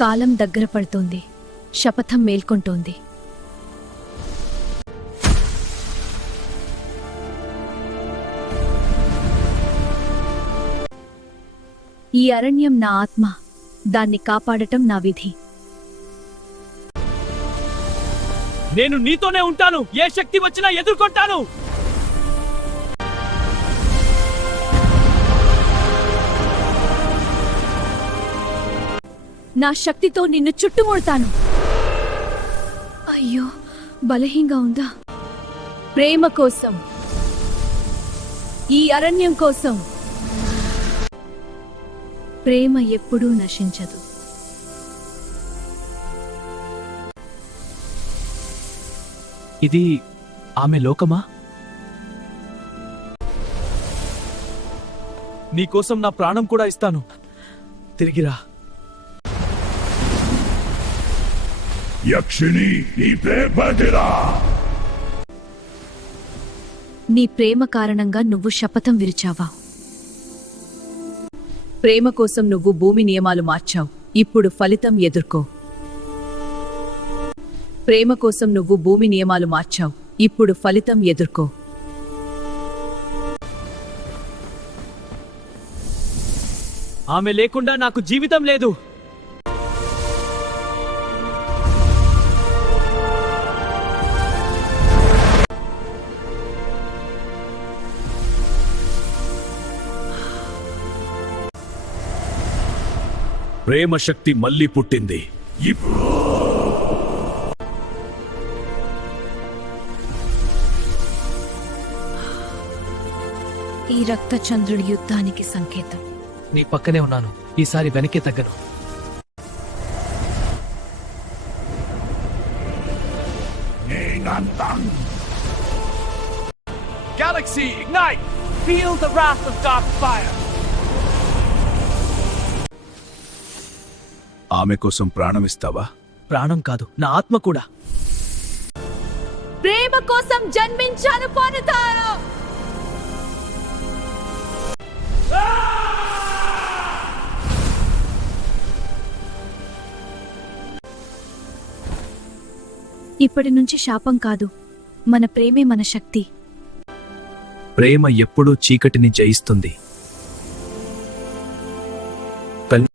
కాలం దగ్గర పడుతోంది. శపథం మేల్కొంటోంది. ఈ అరణ్యం నా ఆత్మ, దాన్ని కాపాడటం నా విధి. నేను నీతోనే ఉంటాను. ఏ శక్తి వచ్చినా ఎదుర్కొంటాను. నా శక్తితో నిన్ను చుట్టుముడతాను. అయ్యో, బలహీనంగా ఉందా? ప్రేమ కోసం, ఈ అరణ్యం కోసం. ప్రేమ ఎప్పుడూ నశించదు. ఇది ఆమె లోకమా? నీకోసం నా ప్రాణం కూడా ఇస్తాను. తిరిగిరా. యక్షిణి, నీ ప్రేమదిరా. నీ ప్రేమ కారణంగా నువ్వు శపథం విరిచావా? ప్రేమ కోసం నువ్వు భూమి నియమాలు మార్చావు. ఇప్పుడు ఫలితం ఎదుర్కో. ప్రేమ కోసం నువ్వు భూమి నియమాలు మార్చావు. ఇప్పుడు ఫలితం ఎదుర్కో. ఆమె లేకుండా నాకు జీవితం లేదు. ప్రేమ శక్తి మళ్ళీ పుట్టింది. ఇప్పుడు ఈ రక్తచంద్రుడి యుద్ధానికి సంకేతం. నీ పక్కనే ఉన్నాను. ఈసారి వెనకే తగ్గను. Galaxy ignite! Feel the wrath of dark fire! ఆమె కోసం ప్రాణమిస్తావా? ప్రాణం కాదు, నా ఆత్మ కూడా. ప్రేమ కోసం జన్మించాను పోనుతాను. ఇప్పటి నుంచి శాపం కాదు, మన ప్రేమే మన శక్తి. ప్రేమ ఎప్పుడూ చీకటిని జయిస్తుంది.